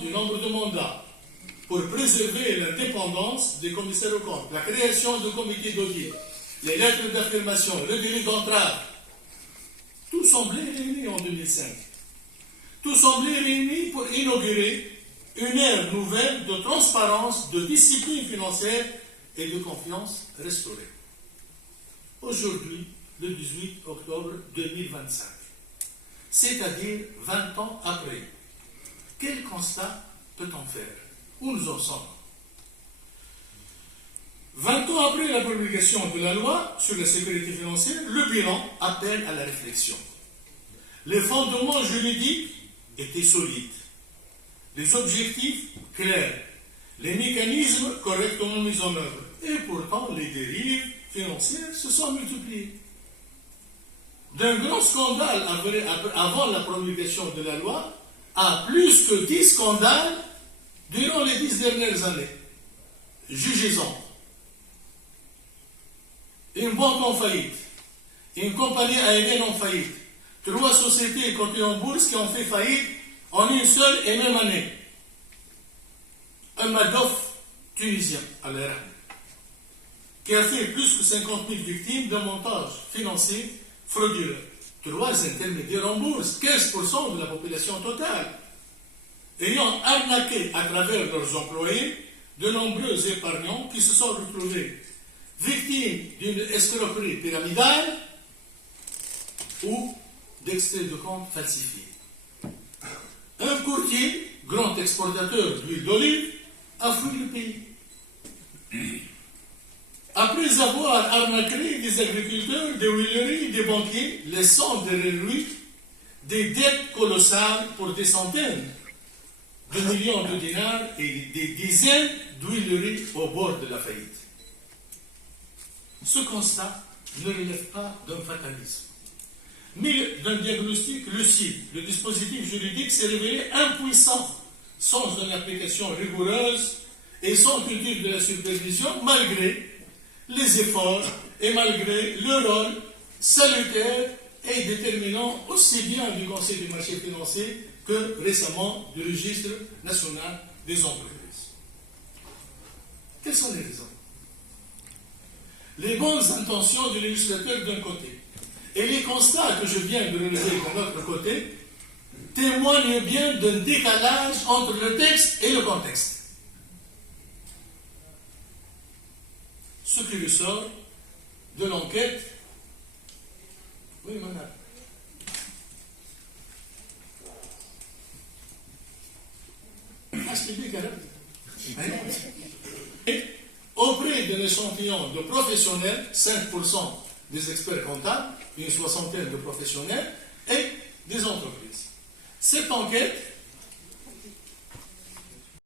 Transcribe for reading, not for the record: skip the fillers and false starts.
du nombre de mandats pour préserver l'indépendance des commissaires aux comptes, la création de comités d'audit, les lettres d'affirmation, le délai d'entrave, tout semblait réuni en 2005. Tout semblait réuni pour inaugurer une ère nouvelle de transparence, de discipline financière et de confiance restaurée. Aujourd'hui, le 18 octobre 2025, c'est-à-dire 20 ans après, quel constat peut-on faire? Où nous en sommes? 20 ans après la promulgation de la loi sur la sécurité financière, le bilan appelle à la réflexion. Les fondements juridiques étaient solides, les objectifs clairs, les mécanismes correctement mis en œuvre. Et pourtant, les dérives financières se sont multipliées. D'un grand scandale avant la promulgation de la loi à plus que 10 scandales durant les 10 dernières années. Jugez-en. Une banque en faillite, une compagnie aérienne en faillite, 3 sociétés cotées en bourse qui ont fait faillite en une seule et même année. Un Madoff tunisien à l'Iran, qui a fait plus que 50 000 victimes d'un montage financier frauduleux. 3 intermédiaires en bourse, 15% de la population totale, ayant arnaqué à travers leurs employés de nombreux épargnants qui se sont retrouvés victimes d'une escroquerie pyramidale ou d'extraits de compte falsifiés. Un courtier, grand exportateur d'huile d'olive, a fui le pays. Après avoir arnaqué des agriculteurs, des huileries, des banquiers, laissant derrière lui des dettes colossales pour des centaines de millions de dinars et des dizaines d'huileries au bord de la faillite. Ce constat ne relève pas d'un fatalisme, mais d'un diagnostic lucide. Le dispositif juridique s'est révélé impuissant sans une application rigoureuse et sans culture de la supervision, malgré les efforts et malgré le rôle salutaire et déterminant aussi bien du Conseil des marchés financiers que récemment du Registre national des entreprises. Quelles sont les raisons? Les bonnes intentions du législateur d'un côté et les constats que je viens de relever de l'autre côté témoignent bien d'un décalage entre le texte et le contexte. Ce qui ressort de l'enquête. Oui, madame. Et auprès d'un échantillon de professionnels, 5% des experts comptables, une soixantaine de professionnels et des entreprises. Cette enquête